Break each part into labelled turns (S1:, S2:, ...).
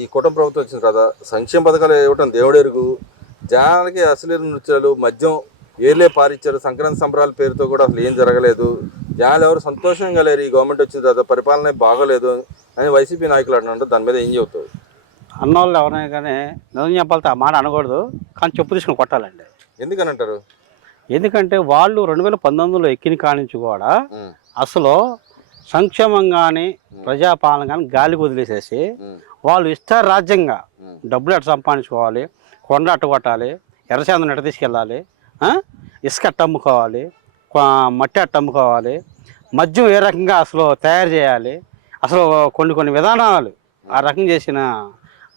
S1: ఈ కుటుంబ ప్రభుత్వం వచ్చిన కదా సంక్షేమ పథకాలు ఇవ్వటం దేవుడు ఎరుగు జనాలకి అసలు నృత్యాలు మద్యం ఏర్లే పారిచ్చారు. సంక్రాంతి సంబరాల పేరుతో కూడా అసలు ఏం జరగలేదు. జనాలు ఎవరు సంతోషంగా లేరు. ఈ గవర్నమెంట్ వచ్చిన తర్వాత పరిపాలన బాగలేదు అని వైసీపీ నాయకులు అంటున్నారు. దాని మీద ఏం చెబుతావు?
S2: అన్నోళ్ళు ఎవరైనా కానీ నిజం చెప్పాలితే ఆ మాట అనకూడదు. కానీ చెప్పు తీసుకుని కొట్టాలండి.
S1: ఎందుకని అంటారు?
S2: ఎందుకంటే వాళ్ళు రెండు వేల పంతొమ్మిదిలో ఎక్కిన కానించి కూడా అసలు సంక్షేమం కానీ ప్రజాపాలన కానీ గాలికి వదిలేసేసి వాళ్ళు ఇష్ట రాజ్యంగా డబ్బులు ఎట్ట సంపాదించుకోవాలి కొండ అట్ట కొట్టాలి ఎర్రచందనం ఎట్ట తీసుకెళ్ళాలి? ఇసుక అట్ట అమ్ముకోవాలి మట్టి అట్ట అమ్ముకోవాలి మద్యం ఏ రకంగా అసలు తయారు చేయాలి అసలు కొన్ని కొన్ని విధానాలు ఆ రకం చేసిన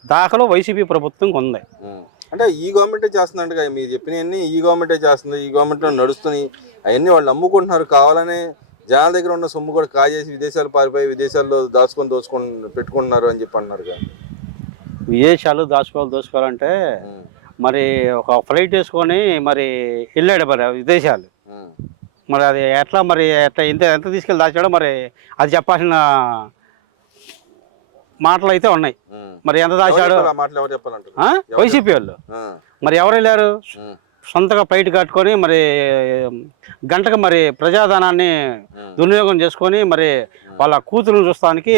S2: దాఖలు వైసీపీ ప్రభుత్వం ఉంది.
S1: అంటే ఈ గవర్నమెంటే చేస్తుందంట మీరు చెప్పినవన్నీ ఈ గవర్నమెంటే చేస్తుంది ఈ గవర్నమెంట్లో నడుస్తున్నాయి అవన్నీ వాళ్ళు నమ్ముకుంటున్నారు కావాలనే జనాల దగ్గర ఉన్న సొమ్ము కూడా కాజేసి విదేశాలు పారిపోయి విదేశాల్లో దాచుకొని దోచుకొని పెట్టుకుంటున్నారు అని చెప్పి అన్నారు
S2: విదేశాలు దాచుకోవాలి దోచుకోవాలంటే మరి ఒక ఫ్లైట్ వేసుకొని మరి వెళ్ళాడు మరి విదేశాలు. మరి అది ఎట్లా మరి ఎట్లా ఎంత ఎంత తీసుకెళ్ళి దాచాడో మరి అది చెప్పాల్సిన మాటలు అయితే ఉన్నాయి. మరి ఎంత దాచాడు? వైసీపీ వాళ్ళు. మరి ఎవరు వెళ్ళారు? సొంతగా ఫ్లైట్ కట్టుకొని మరి గంటకు మరి ప్రజాధనాన్ని దుర్వినియోగం చేసుకొని మరి వాళ్ళ కూతురుని చూస్తానికి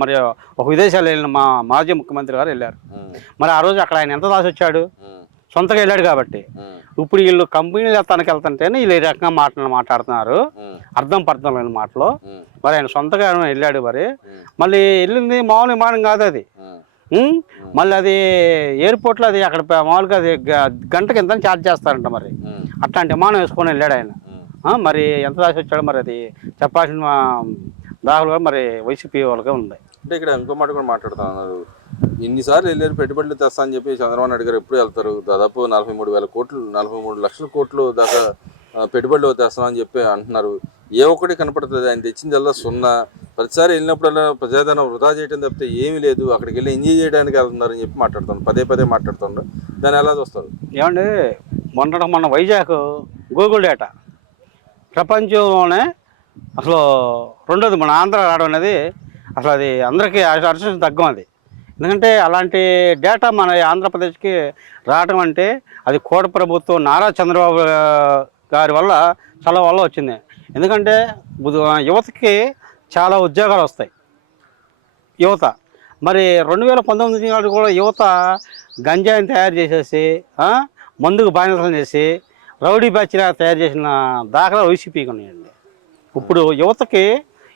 S2: మరి ఒక విదేశాలు వెళ్ళిన మా మాజీ ముఖ్యమంత్రి గారు వెళ్ళారు. మరి ఆ రోజు అక్కడ ఆయన ఎంత దాచి వచ్చాడు? సొంతగా వెళ్ళాడు కాబట్టి. ఇప్పుడు వీళ్ళు కంపెనీలు ఎత్తానికి వెళ్తుంటేనే వీళ్ళు ఈ రకంగా మాటలు మాట్లాడుతున్నారు. అర్థం పర్థం లేని మాటలు. మరి ఆయన సొంతగా వెళ్ళాడు మరి. మళ్ళీ వెళ్ళింది మామూలు విమానం కాదు అది? మళ్ళీ అది ఎయిర్పోర్ట్లో అది అక్కడ మామూలుగా అది గంటకి ఎంత ఛార్జ్ చేస్తారంట మరి. అట్లాంటి విమానం వేసుకొని వెళ్ళాడు ఆయన. మరి ఎంత దాచి వచ్చాడో మరి అది చెప్పాల్సిన దాఖలు కూడా మరి వైసీపీ వాళ్ళకే ఉంది.
S1: అంటే ఇక్కడ ఇంకో మాట కూడా మాట్లాడుతా ఉన్నారు. ఇన్నిసార్లు వెళ్ళారు పెట్టుబడులు తెస్తా అని చెప్పి చంద్రబాబు నాయుడు గారు ఎప్పుడు వెళ్తారు? దాదాపు నలభై మూడు వేల కోట్లు నలభై మూడు లక్షల కోట్లు దాకా పెట్టుబడులు తెస్తామని చెప్పి అంటున్నారు. ఏ ఒక్కటి కనపడుతుంది ఆయన తెచ్చిందల్లా సున్నా. ప్రతిసారి వెళ్ళినప్పుడల్లా ప్రజాధనం వృధా చేయడం తప్పితే ఏమీ లేదు. అక్కడికి వెళ్ళి ఎంజాయ్ చేయడానికి వెళ్తున్నారు అని చెప్పి మాట్లాడుతాను పదే పదే మాట్లాడుతుండ్రు దాన్ని ఎలా చూస్తారు?
S2: ఏమండి? మొన్న మొన్న వైజాగ్ గూగుల్ డేటా. ప్రపంచంలోనే అసలు రెండోది మన ఆంధ్ర రావడం అనేది అసలు అది అందరికీ అర్చన తగ్గం అది. ఎందుకంటే అలాంటి డేటా మన ఆంధ్రప్రదేశ్కి రావడం అంటే అది కోట ప్రభుత్వం నారా చంద్రబాబు గారి వల్ల చాలా వల్ల వచ్చింది. ఎందుకంటే యువతకి చాలా ఉద్యోగాలు వస్తాయి. యువత. మరి రెండు వేల పంతొమ్మిది నాడు కూడా యువత గంజాయిని తయారు చేసేసి మందుకు బానిసలు చేసి రౌడీ బ్యాచ్లా తయారు చేసిన దాఖలా వైసీపీకి ఉన్నాయండి ఇప్పుడు యువతకి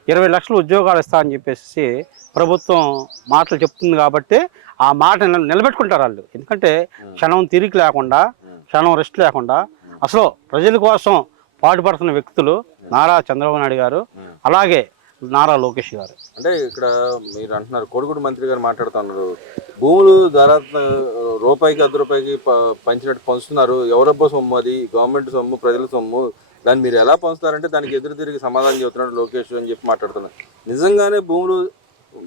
S2: ఇరవై లక్షల ఉద్యోగాలు ఇస్తా అని చెప్పేసి ప్రభుత్వం మాటలు చెప్తుంది కాబట్టి ఆ మాట నిల- నిలబెట్టుకుంటారు వాళ్ళు. ఎందుకంటే క్షణం తిరిగి లేకుండా క్షణం రెస్ట్ లేకుండా అసలు ప్రజల కోసం పాటుపడుతున్న వ్యక్తులు నారా చంద్రబాబు నాయుడు గారు అలాగే నారా లోకేష్ గారు.
S1: అంటే ఇక్కడ మీరు అంటున్నారు కోడిగుడు మంత్రి గారు మాట్లాడుతున్నారు. భూములు ధర రూపాయికి అర్ధ రూపాయికి ప- పంచినట్టు పంచుతున్నారు. ఎవరబ్బో సొమ్ము అది? గవర్నమెంట్ సొమ్ము ప్రజల సొమ్ము. దాన్ని మీరు ఎలా పంచుతారంటే దానికి ఎదురు తిరిగి సమాధానం చెబుతున్నాడు లోకేష్ అని చెప్పి మాట్లాడుతున్నారు. నిజంగానే భూములు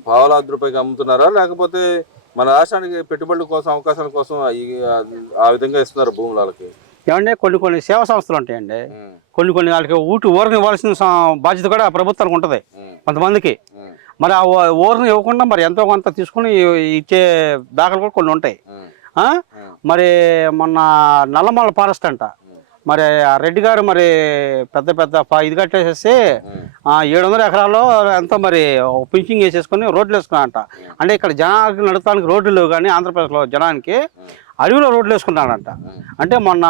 S1: పావుల అర్ధ రూపాయికి అమ్ముతున్నారా? లేకపోతే మన రాష్ట్రానికి పెట్టుబడుల కోసం అవకాశాల కోసం ఆ విధంగా ఇస్తున్నారు భూములు
S2: ఏమండి? కొన్ని కొన్ని సేవా సంస్థలు ఉంటాయండి. కొన్ని కొన్ని వాళ్ళకి ఊటి ఓరని ఇవ్వాల్సిన బాధ్యత కూడా ప్రభుత్వానికి ఉంటుంది. కొంతమందికి. మరి ఆ ఊ- ఇవ్వకుండా మరి ఎంతో కొంత తీసుకుని ఇచ్చే దాఖలు కూడా కొన్ని ఉంటాయి. మరి మొన్న నల్లమల్ల ఫారెస్ట్ అంట. మరి ఆ రెడ్డి గారు మరి పెద్ద పెద్ద ఇది కట్టేసేసి ఏడు వందల ఎకరాల్లో ఎంతో మరి పింఛింగ్ వేసేసుకొని రోడ్లు వేసుకున్నారంట. అంటే ఇక్కడ జనానికి నడపడానికి రోడ్లు లేవు కానీ ఆంధ్రప్రదేశ్లో జనానికి అడవిలో రోడ్లు వేసుకున్నాడంట అంటే మొన్న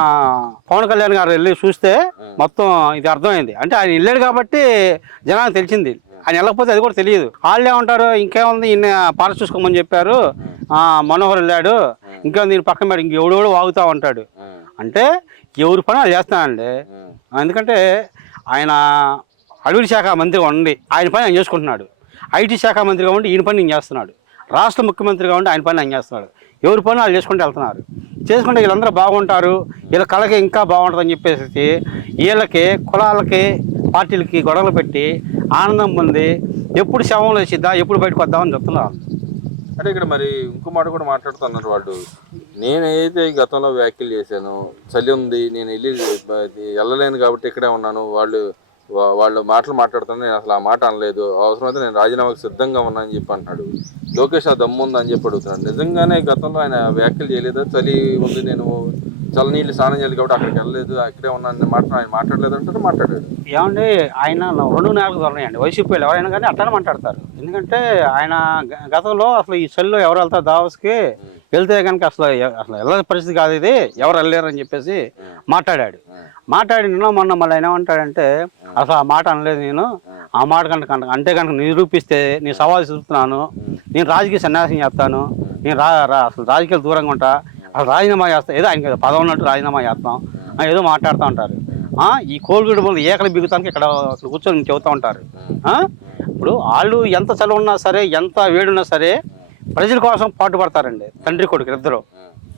S2: పవన్ కళ్యాణ్ గారు వెళ్ళి చూస్తే మొత్తం ఇది అర్థమైంది. అంటే ఆయన వెళ్ళాడు కాబట్టి జనానికి తెలిసింది. ఆయన వెళ్ళకపోతే అది కూడా తెలియదు. వాళ్ళు ఏమంటారు? ఇంకేముంది? ఈయన పార చూసుకోమని చెప్పారు. ఆ, మనోహర్ వెళ్ళాడు. ఇంకేముంది? ఈయన పక్కన పెట్టి ఇంకెవడెవడు వాగుతా ఉంటాడు. అంటే ఎవరి పని వాళ్ళు చేస్తానండి
S1: ఉమ్,
S2: ఎందుకంటే ఆయన అడవి శాఖ మంత్రిగా ఉండి ఆయన పని ఆయన చేసుకుంటున్నాడు. ఐటీ శాఖ మంత్రిగా ఉండి ఈయన పని నేను చేస్తున్నాడు. రాష్ట్ర ముఖ్యమంత్రిగా ఉండి ఆయన పని ఆయన చేస్తున్నాడు ఎవరి పని వాళ్ళు చేసుకుంటూ వెళ్తున్నారు. చేసుకుంటే వీళ్ళందరూ బాగుంటారు వీళ్ళ కళకి ఇంకా బాగుంటుందని చెప్పేసి వీళ్ళకి కులాలకి పార్టీలకి గొడవలు పెట్టి ఆనందం పొంది ఎప్పుడు శవంలో వేసిద్దా ఎప్పుడు బయటకు వద్దామని చెప్తున్నారు
S1: అంటే ఇక్కడ మరి ఇంకో మాట కూడా మాట్లాడుతున్నారు వాళ్ళు. నేనైతే గతంలో వ్యాఖ్యలు చేశాను. చలి ఉంది నేను వెళ్ళి వెళ్ళలేను కాబట్టి ఇక్కడే ఉన్నాను. వాళ్ళు వాళ్ళు మాటలు మాట్లాడుతున్నా నేను అసలు ఆ మాట అనలేదు. అవసరమైతే నేను రాజీనామాకు సిద్ధంగా ఉన్నా అని చెప్పి అంటున్నాడు. లోకేష్ ఆ దమ్ము ఉందా అని చెప్పి అడుగుతున్నాడు. నిజంగానే గతంలో ఆయన వ్యాఖ్యలు చేయలేదా? చలి ఉంది నేను చల్లనీళ్ళు స్నానం చేయాలి కాబట్టి అక్కడికి వెళ్ళలేదు అక్కడే ఉన్నాను మాట ఆయన మాట్లాడలేదు అంటే మాట్లాడాడు.
S2: ఏమండి ఆయన రెండు నాలుగు ఉన్నాయండి. వైసీపీ వాళ్ళు ఎవరైనా కానీ అట్లనే మాట్లాడతారు. ఎందుకంటే ఆయన గతంలో అసలు ఈ సెల్లో ఎవరు వెళ్తారు దావస్కి? వెళ్తే కనుక అసలు అసలు వెళ్ళని పరిస్థితి కాదు ఇది. ఎవరు వెళ్ళలేరు అని చెప్పేసి మాట్లాడాడు. మాట్లాడి నిన్న మొన్న మళ్ళీ ఆయన ఏమంటాడంటే అసలు ఆ మాట అనలేదు నేను. ఆ మాట కనుక అంటే కనుక నిరూపిస్తే నేను సవాల్ చూస్తున్నాను నేను రాజకీయ సన్యాసం చేస్తాను. నేను రా రా- అసలు రాజకీయాలు దూరంగా ఉంటా. అసలు రాజీనామా చేస్తా. ఏదో ఆయన పదవి ఉన్నట్టు రాజీనామా చేస్తాం. ఏదో మాట్లాడుతూ ఉంటారు. ఈ కోల్గూడ ముందు ఏకలు బిగుతానికి ఇక్కడ అక్కడ కూర్చొని చెబుతూ ఉంటారు. ఇప్పుడు వాళ్ళు ఎంత చలి ఉన్నా సరే ఎంత వేడున్నా సరే ప్రజల కోసం పాటుపడతారండి. తండ్రి కొడుకు ఇద్దరు.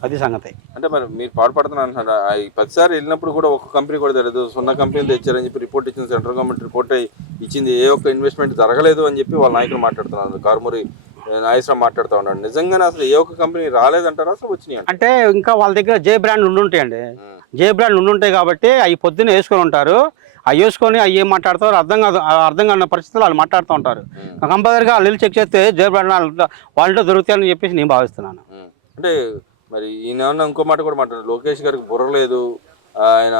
S2: అది సంగతి.
S1: అంటే మరి మీరు పాటుపడుతున్నా అంటున్నారు. పదిసారి వెళ్ళినప్పుడు కూడా ఒక కంపెనీ కూడా తెలియదు సున్నా కంపెనీ తెచ్చారని చెప్పి రిపోర్ట్ ఇచ్చింది సెంట్రల్ గవర్నమెంట్ రిపోర్ట్ ఇచ్చింది. ఏ ఒక్క ఇన్వెస్ట్మెంట్ జరగలేదు అని చెప్పి వాళ్ళ నాయకులు మాట్లాడుతున్నారు. కారుమూరి నాగేశ్వరం మాట్లాడుతూ ఉన్నాడు నిజంగానే అసలు ఏ ఒక్క కంపెనీ రాలేదంటారా? అసలు వచ్చినాయి అంట
S2: ఇంకా వాళ్ళ దగ్గర జే బ్రాండ్ ఉండుంటాయండి జే బ్రాండ్ ఉండుంటాయి కాబట్టి అవి పొద్దున్న వేసుకొని ఉంటారు. అవి వేసుకొని అవి ఏం మాట్లాడతారు అర్థం కాదు అర్థం కాని పరిస్థితులు వాళ్ళు మాట్లాడుతూ ఉంటారు. కంపల్సరీగా వాళ్ళు చెక్ చేస్తే జే బ్రాండ్ వాళ్ళ- వాళ్ళతో దొరుకుతాయని చెప్పేసి నేను భావిస్తున్నాను.
S1: అంటే మరి ఈయన ఇంకో మాట కూడా మాట్లాడారు లోకేష్ గారికి బుర్ర లేదు. ఆయన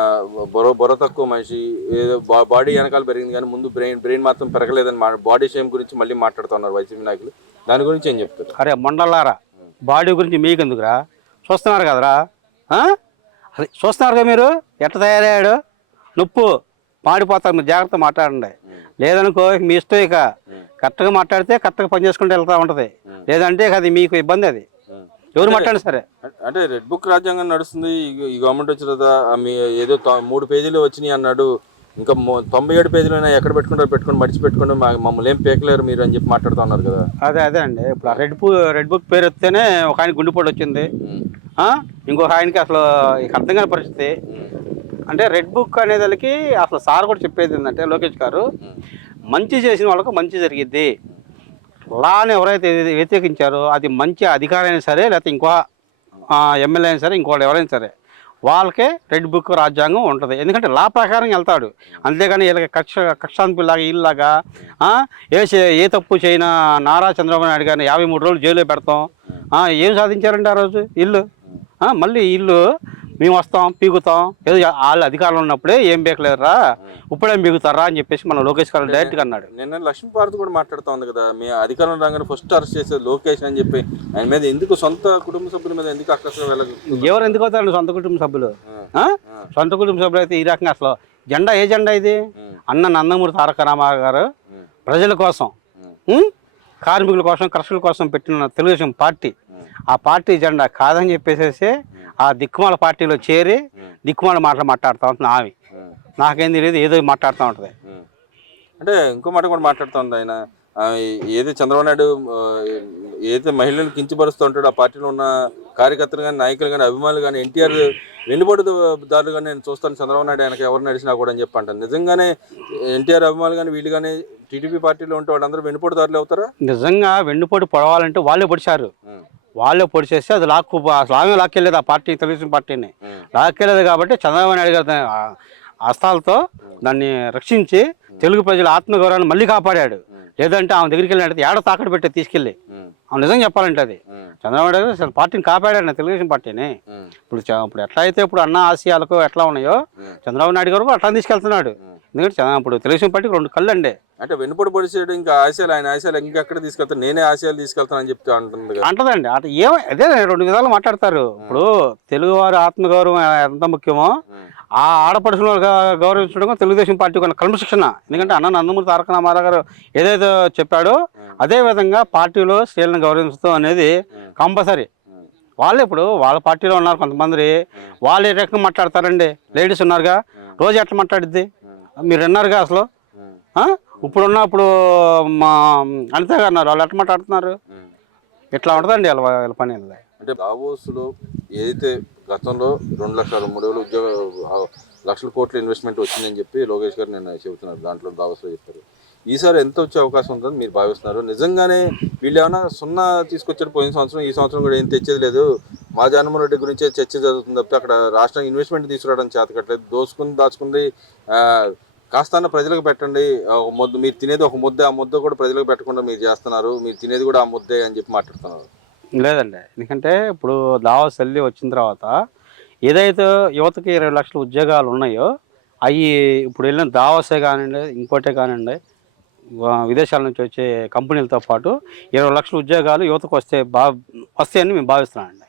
S1: బుర్ర బుర్ర తక్కువ మనిషి ఏదో బా- బాడీ వెనకాల పెరిగింది కానీ ముందు బ్రెయిన్ బ్రెయిన్ మాత్రం పెరగలేదని మా బాడీ షేమ్ గురించి మళ్ళీ మాట్లాడుతున్నారు వైసీపీ నాయకులు. దాని గురించి ఏం చెప్తారు?
S2: అరే మొండలారా బాడీ గురించి మీకు ఎందుకురా చూస్తున్నారు కదరా? అదే చూస్తున్నారు కదా మీరు? ఎట్ట తయారయ్యాడు? నొప్పు. పాడిపోతారు మీరు జాగ్రత్త మాట్లాడండి. లేదనుకో మీ ఇష్టం ఇక. కరెక్ట్గా మాట్లాడితే కరెక్ట్గా పని చేసుకుంటూ వెళ్తూ ఉంటుంది. లేదంటే ఇక అది మీకు ఇబ్బంది అది. ఎవరు మాట్లాడినా సరే.
S1: అంటే రెడ్ బుక్ రాజ్యాంగం నడుస్తుంది. ఈ- గవర్నమెంట్ వచ్చిన ఏదో మూడు పేజీలు వచ్చినాయి అన్నాడు. ఇంకా తొంభై ఏడు పేజీలు అయినా ఎక్కడ పెట్టుకుంటారు పెట్టుకొని మడిచి మా- మమ్మల్ని ఏం పేకలేరు మీరు అని చెప్పి మాట్లాడుతూ ఉన్నారు కదా.
S2: అదే అదే అండి. ఇప్పుడు ఆ రెడ్ బు రెడ్ బుక్ పేరు వస్తేనే ఒక ఆయన గుండెపోటు వచ్చింది? ఇంకొక ఆయనకి అసలు ఇక అర్థం కాని పరిస్థితి. అంటే రెడ్ బుక్ అనేది వాళ్ళకి అసలు సార్ కూడా చెప్పేది ఏంటంటే లోకేష్ గారు మంచి చేసిన వాళ్ళకు మంచి జరిగిద్ది. లాని ఎవరైతే వ్యతిరేకించారో అది మంచి అధికారి అయినా సరే లేకపోతే ఇంకో ఎమ్మెల్యే అయినా సరే ఇంకోటి ఎవరైనా సరే వాళ్ళకే రెడ్ బుక్ రాజ్యాంగం ఉంటుంది. ఎందుకంటే లా ప్రకారం వెళ్తాడు. అంతేగాని వీళ్ళకి కక్ష కక్షాంతిలాగా వీళ్ళలాగా ఏ ఏ తప్పు చేయనా నారా చంద్రబాబు నాయుడు గారిని యాభై మూడు రోజులు జైల్లో పెడతాం. ఏం సాధించారండి ఆ రోజు? ఇల్లు. మళ్ళీ ఇల్లు మేము వస్తాం పీకుతాం. ఏదో వాళ్ళు అధికారంలో ఉన్నప్పుడే ఏం బేకలేరురా ఇప్పుడేం పీకుతారా అని చెప్పేసి మన లోకేష్ గారు డైరెక్ట్గా అన్నాడు.
S1: నిన్న లక్ష్మీపార్వతి కూడా మాట్లాడుతూ ఉంది కదా మీ అధికారం రాగానే ఫస్ట్ అరెస్ట్ చేసేది లోకేష్ అని చెప్పి ఆయన మీద ఎందుకు సొంత కుటుంబ సభ్యుల మీద ఎందుకు అక్కసలు వెళ్ళదు?
S2: ఎవరు ఎందుకు అవుతారండి సొంత కుటుంబ సభ్యులు? సొంత కుటుంబ సభ్యులు అయితే ఈ రకంగా అసలు జెండా ఏ జెండా ఇది? అన్న నందమూరి తారక రామారావు గారు ప్రజల కోసం? కార్మికుల కోసం కర్షకుల కోసం పెట్టిన తెలుగుదేశం పార్టీ. ఆ పార్టీ జెండా కాదని చెప్పేసేసి ఆ దిక్కుమాల పార్టీలో చేరి దిక్కుమాల మాటలు మాట్లాడుతూ ఉంటుంది ఆమె. నాకేం తెలియదు ఏదో మాట్లాడుతూ ఉంటుంది.
S1: అంటే ఇంకో మాట కూడా మాట్లాడుతూ ఉంది ఆయన. ఏది చంద్రబాబు నాయుడు ఏదైతే మహిళలను కించపరుస్తూ ఉంటాడో ఆ పార్టీలో ఉన్న కార్యకర్తలు కానీ నాయకులు కానీ అభిమానులు కానీ ఎన్టీఆర్ వెన్నుబడిదారులు కానీ నేను చూస్తాను. చంద్రబాబు నాయుడు ఆయనకి ఎవరు నడిచినా కూడా అని చెప్పి అంటాను. నిజంగానే ఎన్టీఆర్ అభిమానులు కానీ వీళ్ళు కానీ టీడీపీ పార్టీలో ఉంటే వాళ్ళందరూ వెన్నుపోటుదారులు అవుతారా?
S2: నిజంగా వెన్నుపోటు పొడవాలంటే వాళ్ళే పొడిచారు. వాళ్ళే పొడిచేస్తే అది లాక్కు అసలు ఆమె లాక్కెళ్ళేది ఆ పార్టీ తెలుగుదేశం పార్టీని. లాక్కెళ్ళేది కాబట్టి చంద్రబాబు నాయుడు గారు హస్తాలతో దాన్ని రక్షించి తెలుగు ప్రజల ఆత్మగౌరవాన్ని మళ్ళీ కాపాడాడు. లేదంటే ఆమె దగ్గరికి వెళ్ళినట్టు ఏడ తాకట్టు పెట్టి తీసుకెళ్ళి. ఆమె నిజం చెప్పాలంటే అది. చంద్రబాబు నాయుడు గారు అసలు పార్టీని కాపాడాడు తెలుగుదేశం పార్టీని. ఇప్పుడు ఇప్పుడు ఎట్లా అయితే ఇప్పుడు అన్న ఆశయాలకు ఎట్లా ఉన్నాయో చంద్రబాబు నాయుడు గారు అట్లా తీసుకెళ్తున్నాడు. ఎందుకంటే చంద్ర- ఇప్పుడు తెలుగుదేశం పార్టీకి రెండు కళ్ళు అండి
S1: అంటే వెన్నుపడి పొడిచేయడం ఇంకా ఆశయాలు ఆయన ఆశయాలు ఇంకెక్కడ తీసుకెళ్తాను నేనే ఆశయాలు తీసుకెళ్తానని చెప్తే అంటుంది
S2: అంటదండి. అట ఏమో అదే రెండు విధాలు మాట్లాడతారు. ఇప్పుడు తెలుగువారి ఆత్మగౌరవం ఎంత ముఖ్యమో ఆ. ఆడపడుచుల గౌరవించడం తెలుగుదేశం పార్టీ కొన్ని క్రమశిక్షణ. ఎందుకంటే అన్న నందమూరి తారక రామారావు గారు ఏదైతే చెప్పాడో అదే విధంగా పార్టీలో స్త్రీలను గౌరవించడం అనేది కంపల్సరీ. వాళ్ళు ఇప్పుడు వాళ్ళ పార్టీలో ఉన్నారు కొంతమంది. వాళ్ళు ఏ రకంగా మాట్లాడతారండి? లేడీస్ ఉన్నారుగా? రోజు ఎట్లా మాట్లాడిద్ది? మీరు విన్నారుగా అసలు? ఇప్పుడున్న ఇప్పుడు మా అనిత గారు అన్నారు వాళ్ళు ఎట్లా మాట్లాడుతున్నారు? ఇట్లా ఉంటుందండి వాళ్ళ వాళ్ళ పని
S1: అంటే దావోస్లో ఏదైతే గతంలో రెండు లక్షల మూడు వేల ఉద్యోగ లక్షల కోట్ల ఇన్వెస్ట్మెంట్ వచ్చిందని చెప్పి లోకేష్ గారు నేను చెబుతున్నారు. దాంట్లో దావోస్లో చెప్పారు. ఈసారి ఎంత వచ్చే అవకాశం ఉందని మీరు భావిస్తున్నారు? నిజంగానే వీళ్ళు ఏమైనా సున్నా తీసుకొచ్చారు పోయిన సంవత్సరం ఈ సంవత్సరం కూడా ఏం తెచ్చేది లేదు. మా జగన్మోహన్ రెడ్డి గురించే చర్చ జరుగుతుంది తప్పితే అక్కడ రాష్ట్రం ఇన్వెస్ట్మెంట్ తీసుకురావడం చేతకట్లేదు దోసుకుని దాచుకుంది కాస్తాన ప్రజలకు పెట్టండి. ఒక ముద్ద మీరు తినేది ఒక ముద్ద ఆ ముద్ద కూడా ప్రజలకు పెట్టకుండా మీరు చేస్తున్నారు. మీరు తినేది కూడా ఆ ముద్దే అని చెప్పి మాట్లాడుతున్నారు.
S2: లేదండి. ఎందుకంటే ఇప్పుడు దావాస్ వెళ్ళి వచ్చిన తర్వాత ఏదైతే యువతకి ఇరవై లక్షల ఉద్యోగాలు ఉన్నాయో అవి ఇప్పుడు వెళ్ళిన దావాసే కానివ్వండి ఇంకోటే కానివ్వండి విదేశాల నుంచి వచ్చే కంపెనీలతో పాటు ఇరవై లక్షల ఉద్యోగాలు యువతకు వస్తే బా వస్తాయని మేము భావిస్తున్నామండి.